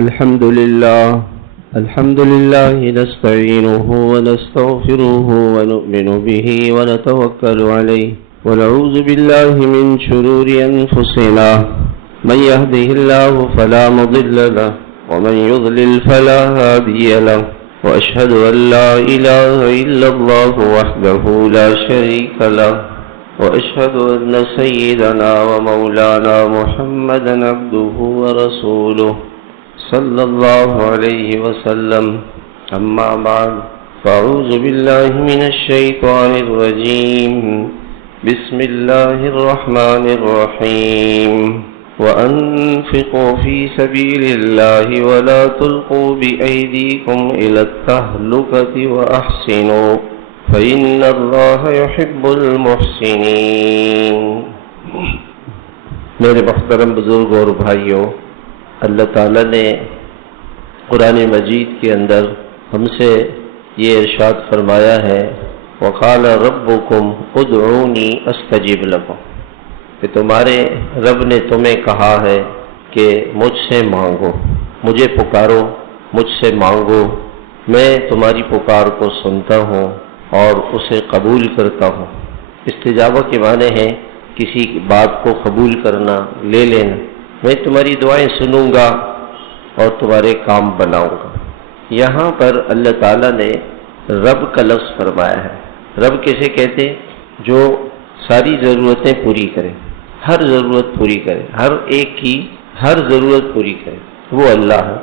الحمد لله نستعينه ونستغفره ونؤمن به ونتوكل عليه ونعوذ بالله من شرور أنفسنا من يهده الله فلا مضل له ومن يضلل فلا هادي له وأشهد أن لا إله إلا الله وحده لا شريك له وأشهد أن سيدنا ومولانا محمدا عبده ورسوله صلى الله عليه وسلم. أما بعد فأعوذ بالله من الشيطان الرجيم. بسم الله الرحمن الرحيم. وأنفقوا في سبيل الله ولا تلقوا بأيديكم إلى التهلكة وأحسنوا فإن الله يحب المحسنين. میرے محترم بزرگ اور بھائیوں، اللہ تعالیٰ نے قرآن مجید کے اندر ہم سے یہ ارشاد فرمایا ہے، وقال ربکم ادعونی استجب لکم، کہ تمہارے رب نے تمہیں کہا ہے کہ مجھ سے مانگو، مجھے پکارو، مجھ سے مانگو، میں تمہاری پکار کو سنتا ہوں اور اسے قبول کرتا ہوں. استجابہ کے معنی ہے کسی بات کو قبول کرنا، لے لینا. میں تمہاری دعائیں سنوں گا اور تمہارے کام بناؤں گا. یہاں پر اللہ تعالیٰ نے رب کا لفظ فرمایا ہے. رب کیسے کہتے؟ جو ساری ضرورتیں پوری کرے، ہر ضرورت پوری کرے، ہر ایک کی ہر ضرورت پوری کرے، وہ اللہ ہے،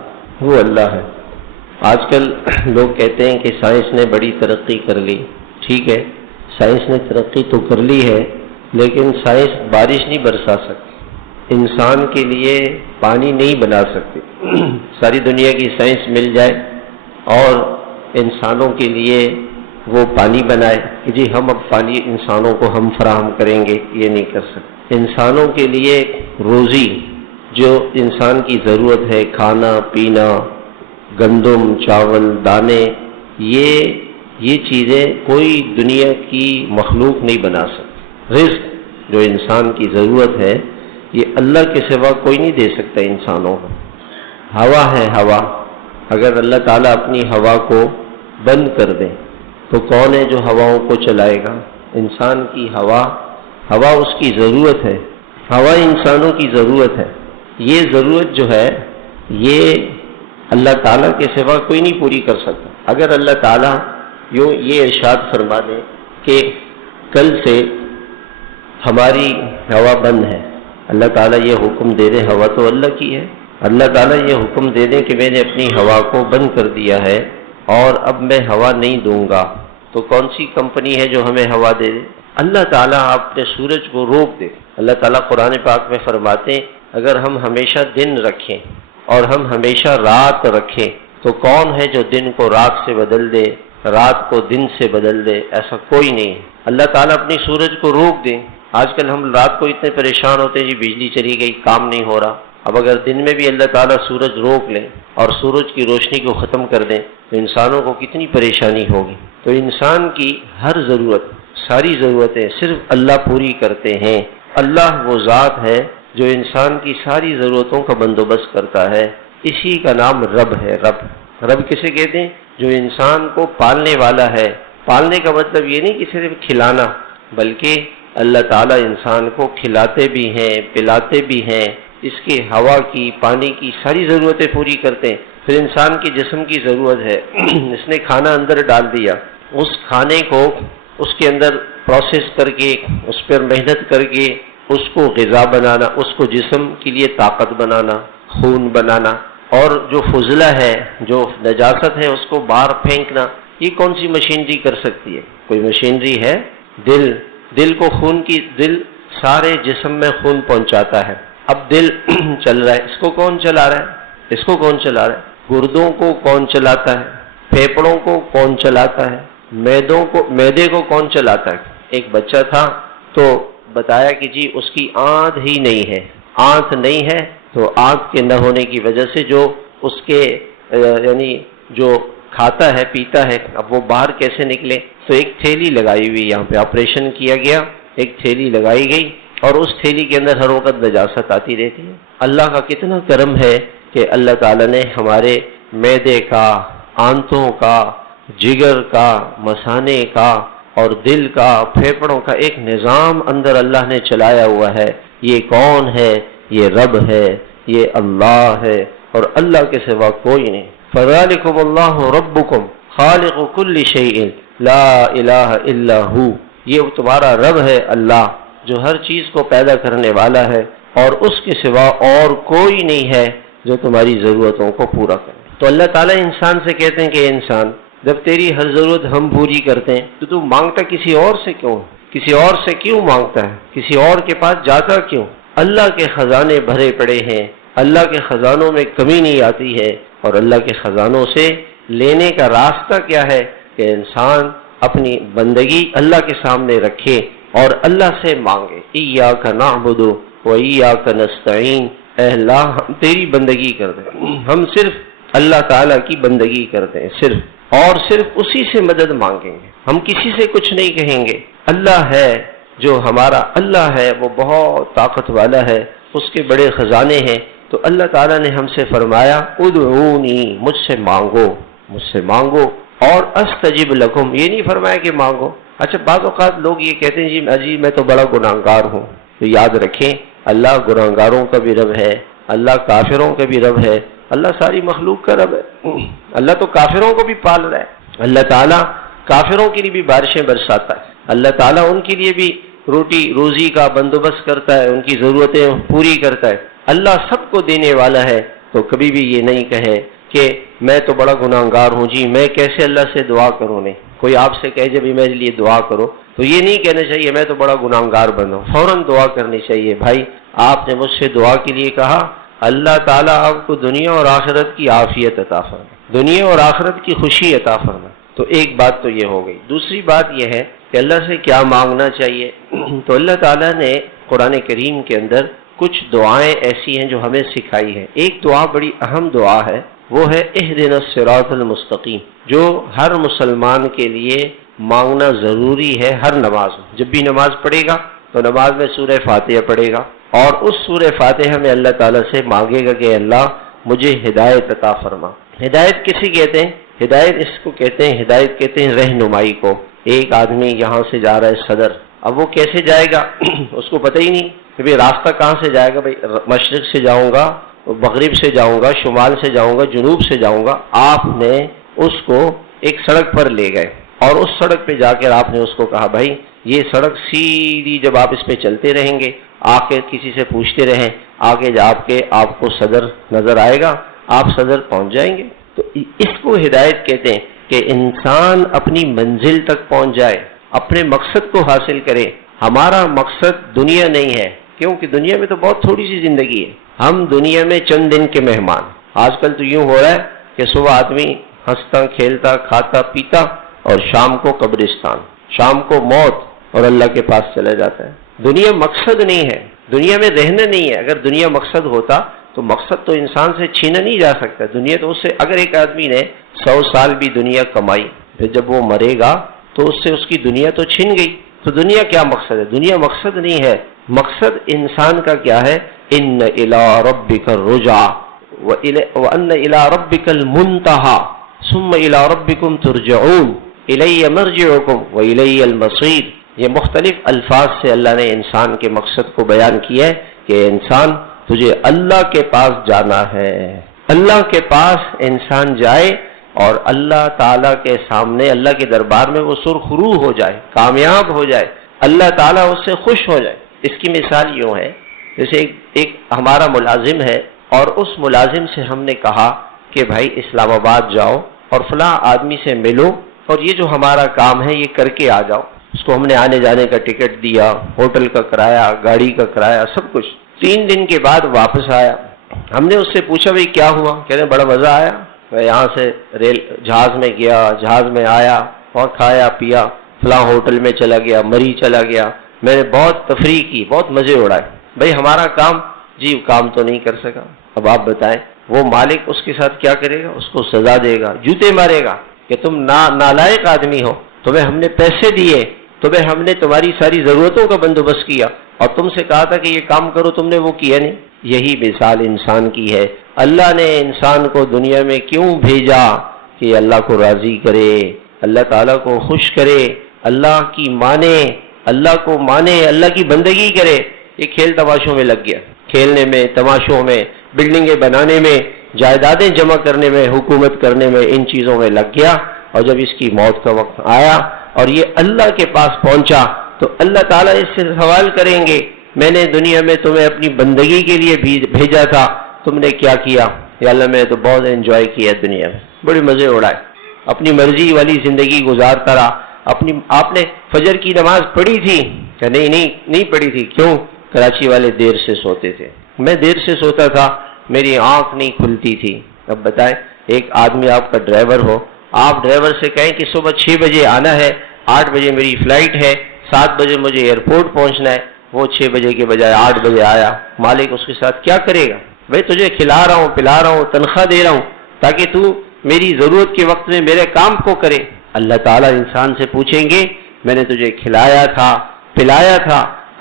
وہ اللہ ہے. آج کل لوگ کہتے ہیں کہ سائنس نے بڑی ترقی کر لی. ٹھیک ہے، سائنس نے ترقی تو کر لی ہے، لیکن سائنس بارش نہیں برسا سکتی، انسان کے لیے پانی نہیں بنا سکتی. ساری دنیا کی سائنس مل جائے اور انسانوں کے لیے وہ پانی بنائے کہ جی ہم اب پانی انسانوں کو ہم فراہم کریں گے، یہ نہیں کر سکتے. انسانوں کے لیے روزی، جو انسان کی ضرورت ہے، کھانا پینا، گندم، چاول، دانے، یہ چیزیں کوئی دنیا کی مخلوق نہیں بنا سکتی. رزق جو انسان کی ضرورت ہے، یہ اللہ کے سوا کوئی نہیں دے سکتا انسانوں کو. ہوا ہے، ہوا، اگر اللہ تعالیٰ اپنی ہوا کو بند کر دے تو کون ہے جو ہواؤں کو چلائے گا؟ انسان کی ہوا اس کی ضرورت ہے، ہوا انسانوں کی ضرورت ہے. یہ ضرورت جو ہے یہ اللہ تعالیٰ کے سوا کوئی نہیں پوری کر سکتا. اگر اللہ تعالیٰ یہ ارشاد فرما دے کہ کل سے ہماری ہوا بند ہے، اللہ تعالیٰ یہ حکم دے دے، ہوا تو اللہ کی ہے، اللہ تعالیٰ یہ حکم دے دے کہ میں نے اپنی ہوا کو بند کر دیا ہے اور اب میں ہوا نہیں دوں گا، تو کون سی کمپنی ہے جو ہمیں ہوا دے دے؟ اللہ تعالیٰ اپنے سورج کو روک دے. اللہ تعالیٰ قرآن پاک میں فرماتے ہیں اگر ہم ہمیشہ دن رکھیں اور ہم ہمیشہ رات رکھیں تو کون ہے جو دن کو رات سے بدل دے، رات کو دن سے بدل دے؟ ایسا کوئی نہیں. اللہ تعالیٰ اپنی سورج کو روک دے. آج کل ہم رات کو اتنے پریشان ہوتے ہیں جی بجلی چلی گئی، کام نہیں ہو رہا. اب اگر دن میں بھی اللہ تعالیٰ سورج روک لیں اور سورج کی روشنی کو ختم کر دیں تو انسانوں کو کتنی پریشانی ہوگی. تو انسان کی ہر ضرورت، ساری ضرورتیں صرف اللہ پوری کرتے ہیں. اللہ وہ ذات ہے جو انسان کی ساری ضرورتوں کا بندوبست کرتا ہے. اسی کا نام رب ہے. رب کسے کہتے ہیں؟ جو انسان کو پالنے والا ہے. پالنے کا مطلب یہ نہیں کہ صرف کھلانا، بلکہ اللہ تعالیٰ انسان کو کھلاتے بھی ہیں، پلاتے بھی ہیں، اس کے ہوا کی، پانی کی ساری ضرورتیں پوری کرتے ہیں. پھر انسان کے جسم کی ضرورت ہے، اس نے کھانا اندر ڈال دیا، اس کھانے کو اس کے اندر پروسیس کر کے، اس پر محنت کر کے اس کو غذا بنانا، اس کو جسم کے لیے طاقت بنانا، خون بنانا، اور جو فضلہ ہے، جو نجاست ہے، اس کو باہر پھینکنا، یہ کون سی مشینری کر سکتی ہے؟ کوئی مشینری ہے؟ دل کو خون کی، دل سارے جسم میں خون پہنچاتا ہے. اب دل چل رہا ہے، اس کو کون چلا رہا ہے؟ گردوں کو کون چلاتا ہے؟ پھیپڑوں کو کون چلاتا ہے؟ معدے کو کون چلاتا ہے؟ ایک بچہ تھا تو بتایا کہ جی اس کی آنت ہی نہیں ہے. آنت نہیں ہے تو آنت کے نہ ہونے کی وجہ سے جو اس کے یعنی جو کھاتا ہے پیتا ہے، اب وہ باہر کیسے نکلے؟ تو ایک تھیلی لگائی ہوئی، یہاں پہ آپریشن کیا گیا، ایک تھیلی لگائی گئی اور اس تھیلی کے اندر ہر وقت نجاست آتی رہتی ہے. اللہ کا کتنا کرم ہے کہ اللہ تعالیٰ نے ہمارے معدے کا، آنتوں کا، جگر کا، مثانے کا اور دل کا، پھیپھڑوں کا ایک نظام اندر اللہ نے چلایا ہوا ہے۔ یہ کون ہے؟ یہ رب ہے، یہ اللہ ہے، اور اللہ کے سوا کوئی نہیں۔ فَذَلِكُمُ اللَّهُ رَبُّكُمْ خَالِقُ كُلِّ شَيْءٍ لَا إِلَٰهَ إِلَّا هُوَ، یہ تمہارا رب ہے اللہ، جو ہر چیز کو پیدا کرنے والا ہے، اور اس کے سوا اور کوئی نہیں ہے جو تمہاری ضرورتوں کو پورا کرے۔ تو اللہ تعالیٰ انسان سے کہتے ہیں کہ انسان، جب تیری ہر ضرورت ہم پوری کرتے ہیں تو تو مانگتا کسی اور سے کیوں؟ کسی اور سے کیوں مانگتا ہے؟ کسی اور کے پاس جاتا کیوں؟ اللہ کے خزانے بھرے پڑے ہیں، اللہ کے خزانوں میں کمی نہیں آتی ہے، اور اللہ کے خزانوں سے لینے کا راستہ کیا ہے کہ انسان اپنی بندگی اللہ کے سامنے رکھے اور اللہ سے مانگے۔ ایاک نعبد و ایاک نستعین، اے اللہ ہم تیری بندگی کرتے ہیں، ہم صرف اللہ تعالیٰ کی بندگی کرتے ہیں صرف، اور صرف اسی سے مدد مانگیں گے، ہم کسی سے کچھ نہیں کہیں گے۔ اللہ ہے جو ہمارا اللہ ہے، وہ بہت طاقت والا ہے، اس کے بڑے خزانے ہیں۔ تو اللہ تعالیٰ نے ہم سے فرمایا ادعونی، مجھ سے مانگو، مجھ سے مانگو، اور استجب لکم، یہ نہیں فرمایا کہ مانگو۔ اچھا بعض اوقات لوگ یہ کہتے ہیں جی میں تو بڑا گناہگار ہوں، تو یاد رکھیں اللہ گناہگاروں کا بھی رب ہے، اللہ کافروں کا بھی رب ہے، اللہ ساری مخلوق کا رب ہے۔ اللہ تو کافروں کو بھی پال رہا ہے، اللہ تعالیٰ کافروں کے لیے بھی بارشیں برساتا ہے، اللہ تعالیٰ ان کے لیے بھی روٹی روزی کا بندوبست کرتا ہے، ان کی ضرورتیں پوری کرتا ہے، اللہ سب کو دینے والا ہے۔ تو کبھی بھی یہ نہیں کہے کہ میں تو بڑا گناہگار ہوں جی، میں کیسے اللہ سے دعا کروں؟ نہیں، کوئی آپ سے کہے جب میرے لیے دعا کرو تو یہ نہیں کہنا چاہیے میں تو بڑا گناہگار بنا ہوں، فوراً دعا کرنی چاہیے۔ بھائی آپ نے مجھ سے دعا کے لیے کہا، اللہ تعالیٰ آپ کو دنیا اور آخرت کی عافیت عطا فرمائے، دنیا اور آخرت کی خوشی عطا فرمائے۔ تو ایک بات تو یہ ہو گئی۔ دوسری بات یہ ہے کہ اللہ سے کیا مانگنا چاہیے؟ تو اللہ تعالیٰ نے قرآن کریم کے اندر کچھ دعائیں ایسی ہیں جو ہمیں سکھائی ہیں۔ ایک دعا بڑی اہم دعا ہے، وہ ہے اہدنا الصراط المستقیم، جو ہر مسلمان کے لیے مانگنا ضروری ہے ہر نماز میں۔ جب بھی نماز پڑھے گا تو نماز میں سورہ فاتحہ پڑھے گا، اور اس سورہ فاتحہ میں اللہ تعالیٰ سے مانگے گا کہ اللہ مجھے ہدایت عطا فرما۔ ہدایت کسی کہتے ہیں؟ ہدایت اس کو کہتے ہیں، ہدایت کہتے ہیں رہنمائی کو۔ ایک آدمی یہاں سے جا رہا ہے صدر، اب وہ کیسے جائے گا اس کو پتہ ہی نہیں کہ بھئی راستہ کہاں سے جائے گا، بھئی مشرق سے جاؤں گا، مغرب سے جاؤں گا، شمال سے جاؤں گا، جنوب سے جاؤں گا۔ آپ نے اس کو ایک سڑک پر لے گئے اور اس سڑک پہ جا کر آپ نے اس کو کہا بھائی یہ سڑک سیدھی، جب آپ اس پہ چلتے رہیں گے، آ کے کسی سے پوچھتے رہیں، آگے جا کے آپ کو صدر نظر آئے گا، آپ صدر پہنچ جائیں گے۔ تو اس کو ہدایت کہتے ہیں کہ انسان اپنی منزل تک پہنچ جائے، اپنے مقصد کو حاصل کرے۔ ہمارا مقصد دنیا نہیں ہے، کیونکہ دنیا میں تو بہت تھوڑی سی زندگی ہے، ہم دنیا میں چند دن کے مہمان۔ آج کل تو یوں ہو رہا ہے کہ صبح آدمی ہنستا کھیلتا کھاتا پیتا اور شام کو قبرستان، شام کو موت، اور اللہ کے پاس چلا جاتا ہے۔ دنیا مقصد نہیں ہے، دنیا میں رہنا نہیں ہے۔ اگر دنیا مقصد ہوتا تو مقصد تو انسان سے چھینا نہیں جا سکتا۔ دنیا تو اس سے، اگر ایک آدمی نے 100 سال بھی دنیا کمائی، پھر جب وہ مرے گا تو اس سے اس کی دنیا تو چھن گئی۔ تو دنیا کیا مقصد ہے؟ دنیا مقصد نہیں ہے۔ مقصد انسان کا کیا ہے؟ ان الی ربک الرجع وان الی ربک المنتہی ثم الی ربکم ترجعون الی مرجعکم والی المصیر۔ یہ مختلف الفاظ سے اللہ نے انسان کے مقصد کو بیان کیا ہے کہ انسان تجھے اللہ کے پاس جانا ہے۔ اللہ کے پاس انسان جائے اور اللہ تعالیٰ کے سامنے، اللہ کے دربار میں وہ سرخرو ہو جائے، کامیاب ہو جائے، اللہ تعالیٰ اس سے خوش ہو جائے۔ اس کی مثال یوں ہے، جیسے ایک ہمارا ملازم ہے اور اس ملازم سے ہم نے کہا کہ بھائی اسلام آباد جاؤ اور فلاں آدمی سے ملو اور یہ جو ہمارا کام ہے یہ کر کے آ جاؤ۔ اس کو ہم نے آنے جانے کا ٹکٹ دیا، ہوٹل کا کرایہ، گاڑی کا کرایہ، سب کچھ۔ 3 دن کے بعد واپس آیا۔ ہم نے اس سے پوچھا بھائی کیا ہوا؟ کہہ رہے بڑا مزہ آیا، میں یہاں سے جہاز میں گیا، جہاز میں آیا اور کھایا پیا، فلاں ہوٹل میں چلا گیا، مری چلا گیا، میں نے بہت تفریح کی، بہت مزے اڑائے۔ بھائی ہمارا کام، جی کام تو نہیں کر سکا۔ اب آپ بتائیں وہ مالک اس کے ساتھ کیا کرے گا؟ اس کو سزا دے گا، جوتے مارے گا کہ تم نالائق آدمی ہو، تمہیں ہم نے پیسے دیے، تمہیں ہم نے تمہاری ساری ضرورتوں کا بندوبست کیا اور تم سے کہا تھا کہ یہ کام کرو، تم نے وہ کیا نہیں۔ یہی مثال انسان کی ہے اللہ نے انسان کو دنیا میں کیوں بھیجا؟ کہ اللہ کو راضی کرے، اللہ تعالیٰ کو خوش کرے، اللہ کی مانے، اللہ کو مانے، اللہ کی بندگی کرے۔ یہ کھیل تماشوں میں لگ گیا، کھیلنے میں، تماشوں میں، بلڈنگیں بنانے میں، جائیدادیں جمع کرنے میں، حکومت کرنے میں، ان چیزوں میں لگ گیا۔ اور جب اس کی موت کا وقت آیا اور یہ اللہ کے پاس پہنچا تو اللہ تعالیٰ اس سے سوال کریں گے، میں نے دنیا میں تمہیں اپنی بندگی کے لیے بھیجا تھا، تم نے کیا کیا؟ یا اللہ میں تو بہت انجوائے کیا دنیا میں، بڑے مزے اڑائے، اپنی مرضی والی زندگی گزارتا رہا۔ آپ نے فجر کی نماز پڑھی تھی کہ نہیں پڑھی تھی؟ کیوں؟ کراچی والے دیر سے سوتے تھے، میں دیر سے سوتا تھا، میری آنکھ نہیں کھلتی تھی۔ اب بتائیں، ایک آدمی آپ کا ڈرائیور ہو، آپ ڈرائیور سے کہیں کہ صبح 6 بجے آنا ہے، 8 بجے میری فلائٹ ہے، 7 بجے مجھے ایئرپورٹ پہنچنا ہے، وہ 6 بجے کے بجائے 8 بجے آیا، مالک اس کے ساتھ کیا کرے گا؟ بھائی تجھے کھلا رہا ہوں، پلا رہا ہوں، تنخواہ دے رہا ہوں تاکہ تو میری ضرورت کے وقت میں میرے کام کو کرے۔ اللہ تعالیٰ انسان سے پوچھیں گے، میں نے تجھے کھلایا تھا، پلایا تھا،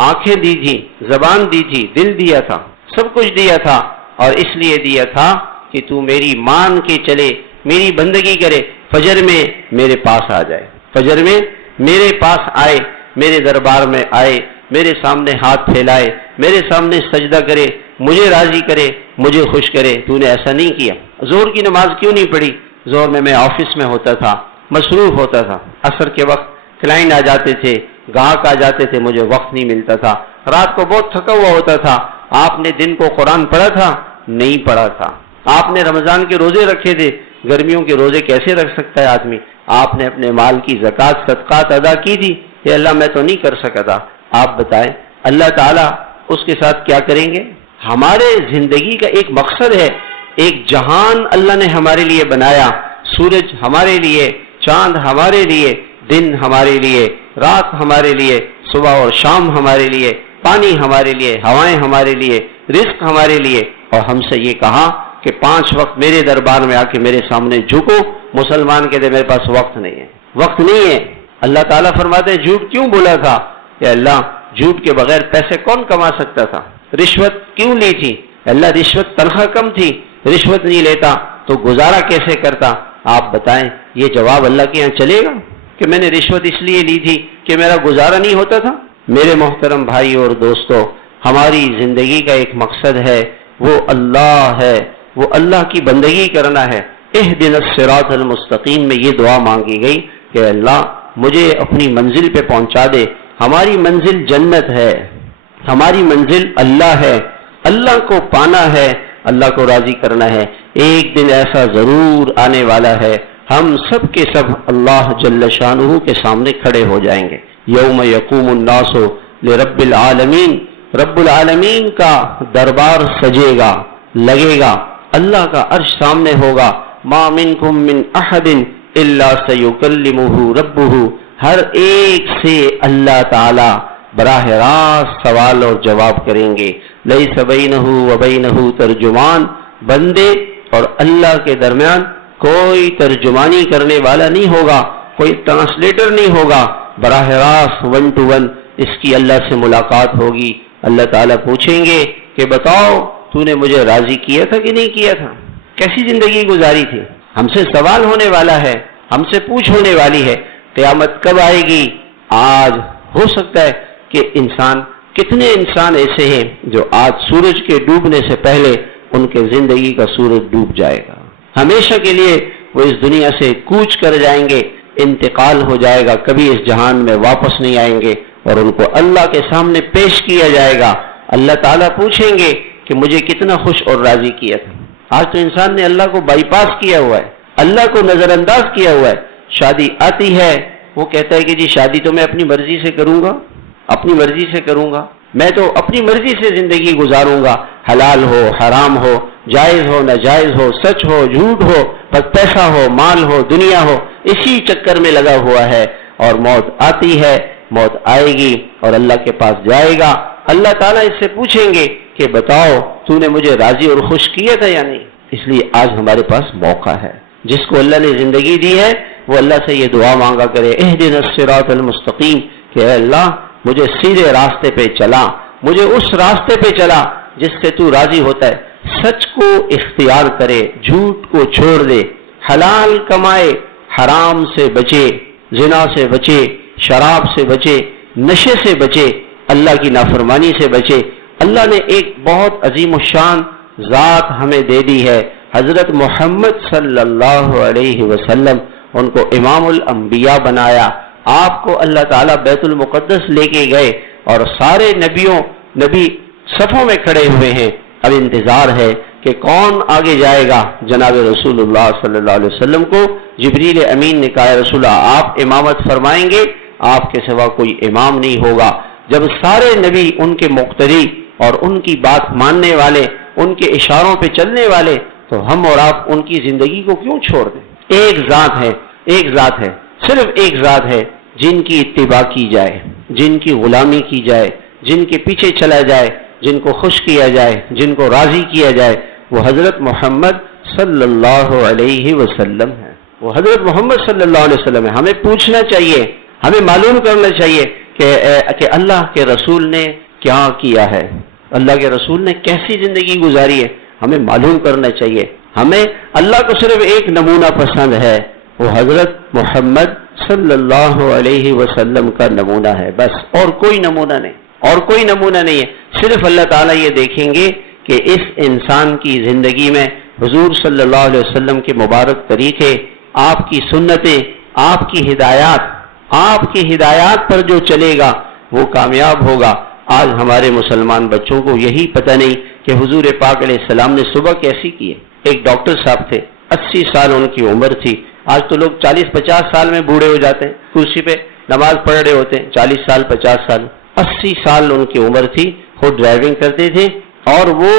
آنکھیں دی تھی، زبان دی تھی، دل دیا تھا، سب کچھ دیا تھا، اور اس لیے دیا تھا کہ تو میری مان کے چلے، میری بندگی کرے، فجر میں میرے پاس آ جائے، فجر میں میرے پاس آئے، میرے دربار میں آئے، میرے سامنے ہاتھ پھیلائے، میرے سامنے سجدہ کرے، مجھے راضی کرے، مجھے خوش کرے۔ تو نے ایسا نہیں کیا۔ ظہر کی نماز کیوں نہیں پڑھی؟ ظہر میں آفس میں ہوتا تھا، مصروف ہوتا تھا، عصر کے وقت کلائنٹ آ جاتے تھے، گاہک آ جاتے تھے، مجھے وقت نہیں ملتا تھا، رات کو بہت تھکا ہوا ہوتا تھا۔ آپ نے دن کو قرآن پڑھا تھا؟ نہیں پڑھا تھا۔ آپ نے رمضان کے روزے رکھے تھے، گرمیوں کے روزے کیسے رکھ سکتا ہے آدمی؟ آپ نے اپنے مال کی زکوٰۃ صدقات ادا کی تھی؟ کہ اللہ میں تو نہیں کر سکا تھا۔ آپ بتائیں اللہ تعالیٰ اس کے ساتھ کیا کریں گے؟ ہمارے زندگی کا ایک مقصد ہے، ایک جہان اللہ نے ہمارے لیے بنایا، سورج ہمارے لیے، چاند ہمارے لیے، دن ہمارے لیے، رات ہمارے لیے، صبح اور شام ہمارے لیے، پانی ہمارے لیے، ہوائیں ہمارے لیے، رزق ہمارے لیے، اور ہم سے یہ کہا کہ 5 وقت میرے دربار میں آ کے میرے سامنے جھکو۔ مسلمان کہتے میرے پاس وقت نہیں ہے، وقت نہیں ہے۔ اللہ تعالیٰ فرماتے ہیں جھوٹ کیوں بولا تھا؟ کہ اللہ جھوٹ کے بغیر پیسے کون کما سکتا تھا؟ رشوت کیوں لی تھی؟ اللہ رشوت تنخواہ کم تھی، رشوت نہیں لیتا تو گزارا کیسے کرتا؟ آپ بتائیں یہ جواب اللہ کے یہاں چلے گا کہ میں نے رشوت اس لیے لی تھی کہ میرا گزارا نہیں ہوتا تھا؟ میرے محترم بھائی اور دوستو، ہماری زندگی کا ایک مقصد ہے، وہ اللہ ہے، وہ اللہ کی بندگی کرنا ہے۔ اہدنا الصراط المستقیم میں یہ دعا مانگی گئی کہ اللہ مجھے اپنی منزل پہ پہنچا دے۔ ہماری منزل جنت ہے، ہماری منزل اللہ ہے، اللہ کو پانا ہے، اللہ کو راضی کرنا ہے۔ ایک دن ایسا ضرور آنے والا ہے، ہم سب کے سب اللہ جل شانہ کے سامنے کھڑے ہو جائیں گے۔ یوم یقوم الناس لرب العالمین، رب العالمین کا دربار سجے گا، لگے گا، اللہ کا عرش سامنے ہوگا۔ ما منکم من احد الا سیکلمہ ربہ، ہر ایک سے اللہ تعالی براہ راست سوال اور جواب کریں گے۔ لیس بینہ و بینہ ترجمان، بندے اور اللہ کے درمیان کوئی ترجمانی کرنے والا نہیں ہوگا، کوئی ٹرانسلیٹر نہیں ہوگا، براہ راست 1 to 1 اس کی اللہ سے ملاقات ہوگی۔ اللہ تعالیٰ پوچھیں گے کہ بتاؤ تو نے مجھے راضی کیا تھا کہ نہیں کیا تھا؟ کیسی زندگی گزاری تھی؟ ہم سے سوال ہونے والا ہے، ہم سے پوچھ ہونے والی ہے۔ قیامت کب آئے گی؟ آج ہو سکتا ہے کہ کتنے انسان ایسے ہیں جو آج سورج کے ڈوبنے سے پہلے ان کے زندگی کا سورج ڈوب جائے گا، ہمیشہ کے لیے وہ اس دنیا سے کوچ کر جائیں گے، انتقال ہو جائے گا، کبھی اس جہان میں واپس نہیں آئیں گے، اور ان کو اللہ کے سامنے پیش کیا جائے گا۔ اللہ تعالیٰ پوچھیں گے کہ مجھے کتنا خوش اور راضی کیا تھا۔ آج تو انسان نے اللہ کو بائی پاس کیا ہوا ہے، اللہ کو نظر انداز کیا ہوا ہے۔ شادی آتی ہے، وہ کہتا ہے کہ جی شادی تو میں اپنی مرضی سے کروں گا، اپنی مرضی سے کروں گا، میں تو اپنی مرضی سے زندگی گزاروں گا، حلال ہو حرام ہو، جائز ہو ناجائز ہو، سچ ہو جھوٹ ہو، بس پیسہ ہو مال ہو دنیا ہو، اسی چکر میں لگا ہوا ہے۔ اور موت آتی ہے، موت آئے گی اور اللہ کے پاس جائے گا۔ اللہ تعالیٰ اس سے پوچھیں گے کہ بتاؤ تو نے مجھے راضی اور خوش کیا تھا یا نہیں؟ اس لیے آج ہمارے پاس موقع ہے، جس کو اللہ نے زندگی دی ہے وہ اللہ سے یہ دعا مانگا کرے، اہدنا الصراط المستقیم، کہ اے اللہ مجھے سیدھے راستے پہ چلا، مجھے اس راستے پہ چلا جس سے تو راضی ہوتا ہے۔ سچ کو اختیار کرے، جھوٹ کو چھوڑ دے، حلال کمائے، حرام سے بچے، زنا سے بچے، شراب سے بچے، نشے سے بچے، اللہ کی نافرمانی سے بچے۔ اللہ نے ایک بہت عظیم الشان ذات ہمیں دے دی ہے، حضرت محمد صلی اللہ علیہ وسلم، ان کو امام الانبیاء بنایا۔ آپ کو اللہ تعالیٰ بیت المقدس لے کے گئے اور سارے نبی صفوں میں کھڑے ہوئے ہیں۔ اب انتظار ہے کہ کون آگے جائے گا۔ جناب رسول اللہ صلی اللہ علیہ وسلم کو جبریل امین نے کہا، رسول اللہ آپ امامت فرمائیں گے، آپ کے سوا کوئی امام نہیں ہوگا۔ جب سارے نبی ان کے مقتدی اور ان کی بات ماننے والے، ان کے اشاروں پہ چلنے والے، تو ہم اور آپ ان کی زندگی کو کیوں چھوڑ دیں؟ ایک ذات ہے، صرف ایک ذات ہے جن کی اتباع کی جائے، جن کی غلامی کی جائے، جن کے پیچھے چلا جائے، جن کو خوش کیا جائے، جن کو راضی کیا جائے، وہ حضرت محمد صلی اللہ علیہ وسلم ہے۔ وہ حضرت محمد صلی اللہ علیہ وسلم ہے۔ ہمیں پوچھنا چاہیے، ہمیں معلوم کرنا چاہیے کہ اللہ کے رسول نے کیا کیا ہے، اللہ کے رسول نے کیسی زندگی گزاری ہے، ہمیں معلوم کرنا چاہیے۔ ہمیں اللہ کو صرف ایک نمونہ پسند ہے، وہ حضرت محمد صلی اللہ علیہ وسلم کا نمونہ ہے، بس، اور کوئی نمونہ نہیں ہے۔ صرف اللہ تعالیٰ یہ دیکھیں گے کہ اس انسان کی زندگی میں حضور صلی اللہ علیہ وسلم کے مبارک طریقے، آپ کی سنتیں، آپ کی ہدایات پر جو چلے گا وہ کامیاب ہوگا۔ آج ہمارے مسلمان بچوں کو یہی پتہ نہیں کہ حضور پاک علیہ السلام نے صبح کیسی کی ہے۔ ایک ڈاکٹر صاحب تھے، 80 سال ان کی عمر تھی۔ آج تو لوگ 40-50 سال میں بوڑھے ہو جاتے ہیں، کرسی پہ نماز پڑھ رہے ہوتے ہیں، 40 سال 50 سال۔ 80 سال ان کی عمر تھی، خود ڈرائیونگ کرتے تھے اور وہ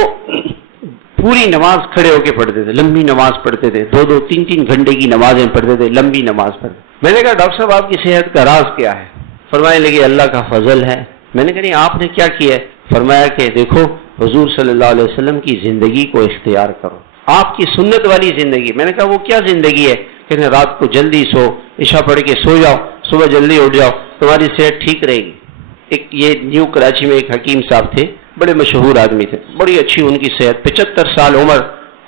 پوری نماز کھڑے ہو کے پڑھتے تھے، لمبی نماز پڑھتے تھے، 2-2 3-3 گھنٹے کی نمازیں پڑھتے تھے، لمبی نماز پڑھتے۔ میں نے کہا ڈاکٹر صاحب آپ کی صحت کا راز کیا ہے؟ فرمانے لگے اللہ کا فضل ہے۔ میں نے کہا نہیں آپ نے کیا کیا ہے؟ فرمایا کہ دیکھو حضور صلی اللہ علیہ وسلم کی زندگی کو اختیار کرو، آپ کی سنت والی زندگی۔ میں نے کہا وہ کیا زندگی ہے؟ کہ رات کو جلدی سو، عشاء پڑھ کے سو جاؤ، صبح جلدی اٹھ جاؤ، تمہاری صحت ٹھیک رہے گی۔ یہ نیو کراچی میں ایک حکیم صاحب تھے، بڑے مشہور آدمی تھے، بڑی اچھی ان کی صحت، 75 سال عمر،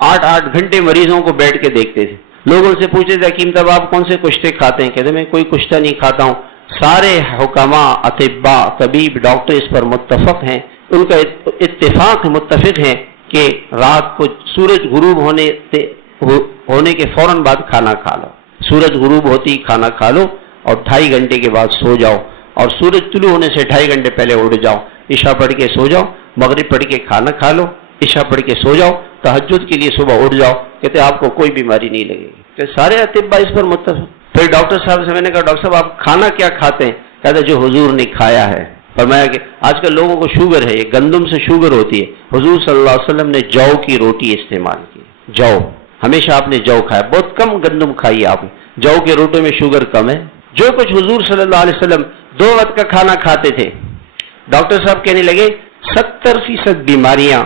8-8 گھنٹے مریضوں کو بیٹھ کے دیکھتے تھے۔ لوگوں سے پوچھتے تھے حکیم صاحب آپ کون سے کشتے کھاتے ہیں؟ کہتے میں کوئی کشتہ نہیں کھاتا ہوں۔ سارے حکماء، اطباء، طبیب، ڈاکٹر اس پر متفق ہیں، ان کا متفق ہے کہ رات کو سورج غروب ہونے کے فوراً بعد کھانا کھا لو، سورج غروب ہوتی کھانا کھا لو اور 2.5 گھنٹے کے بعد سو جاؤ، اور سورج طلوع ہونے سے 2.5 گھنٹے پہلے اٹھ جاؤ، عشاء پڑھ کے سو جاؤ، مغرب پڑھ کے کھانا کھا لو، عشاء پڑھ کے سو جاؤ، تہجد کے لیے صبح اٹھ جاؤ، کہتے آپ کو کوئی بیماری نہیں لگے گی۔ کہ سارے اطباء اس پر متفق۔ پھر ڈاکٹر صاحب سے میں نے کہا ڈاکٹر صاحب آپ کھانا کیا کھاتے ہیں؟ کہتے جو حضور نے کھایا ہے۔ فرمایا کہ آج کل لوگوں کو شوگر ہے، یہ گندم سے شوگر ہوتی ہے، حضور صلی اللہ علیہ وسلم نے جو کی روٹی استعمال کی، جو ہمیشہ آپ نے جو کھایا، بہت کم گندم کھائی آپ نے، جو کے روٹے میں شوگر کم ہے۔ جو کچھ حضور صلی اللہ علیہ وسلم 2 وقت کا کھانا کھاتے تھے۔ ڈاکٹر صاحب کہنے لگے 70% بیماریاں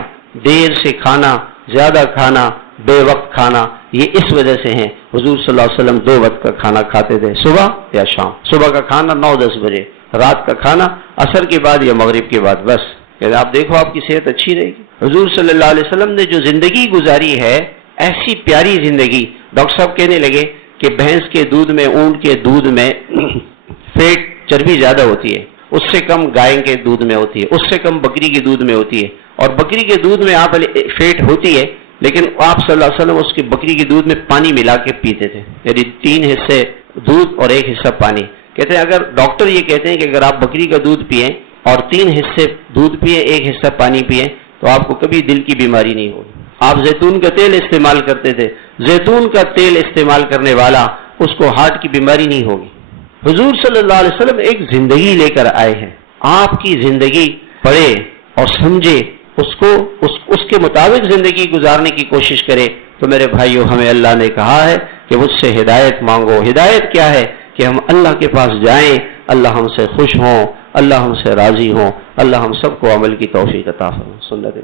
دیر سے کھانا، زیادہ کھانا، بے وقت کھانا، یہ اس وجہ سے ہیں۔ حضور صلی اللہ علیہ وسلم 2 وقت کا کھانا کھاتے تھے، صبح یا شام۔ صبح کا کھانا 9-10 بجے، رات کا کھانا عصر کے بعد یا مغرب کے بعد، بس۔ آپ دیکھو آپ کی صحت اچھی رہے گی۔ حضور صلی اللہ علیہ وسلم نے جو زندگی گزاری ہے، ایسی پیاری زندگی۔ ڈاکٹر صاحب کہنے لگے کہ بھینس کے دودھ میں، اونٹ کے دودھ میں فیٹ، چربی زیادہ ہوتی ہے، اس سے کم گائے کے دودھ میں ہوتی ہے، اس سے کم بکری کے دودھ میں ہوتی ہے، اور بکری کے دودھ میں آپ فیٹ ہوتی ہے، لیکن آپ صلی اللہ علیہ وسلم اس کی بکری کے دودھ میں پانی ملا کے پیتے تھے، یعنی 3 حصے دودھ اور 1 حصہ پانی۔ کہتے ہیں اگر ڈاکٹر یہ کہتے ہیں کہ اگر آپ بکری کا دودھ پئیں اور 3 حصے دودھ پئیں، 1 حصہ پانی پئیں، تو آپ کو کبھی دل کی بیماری نہیں ہوگی۔ آپ زیتون کا تیل استعمال کرتے تھے، زیتون کا تیل استعمال کرنے والا اس کو ہارٹ کی بیماری نہیں ہوگی۔ حضور صلی اللہ علیہ وسلم ایک زندگی لے کر آئے ہیں، آپ کی زندگی پڑھے اور سمجھے، اس کے مطابق زندگی گزارنے کی کوشش کرے۔ تو میرے بھائیوں، ہمیں اللہ نے کہا ہے کہ مجھ سے ہدایت مانگو۔ ہدایت کیا ہے؟ کہ ہم اللہ کے پاس جائیں، اللہ ہم سے خوش ہوں، اللہ ہم سے راضی ہوں، اللہ ہم سب کو عمل کی توفیق عطا فرمائے۔ سنت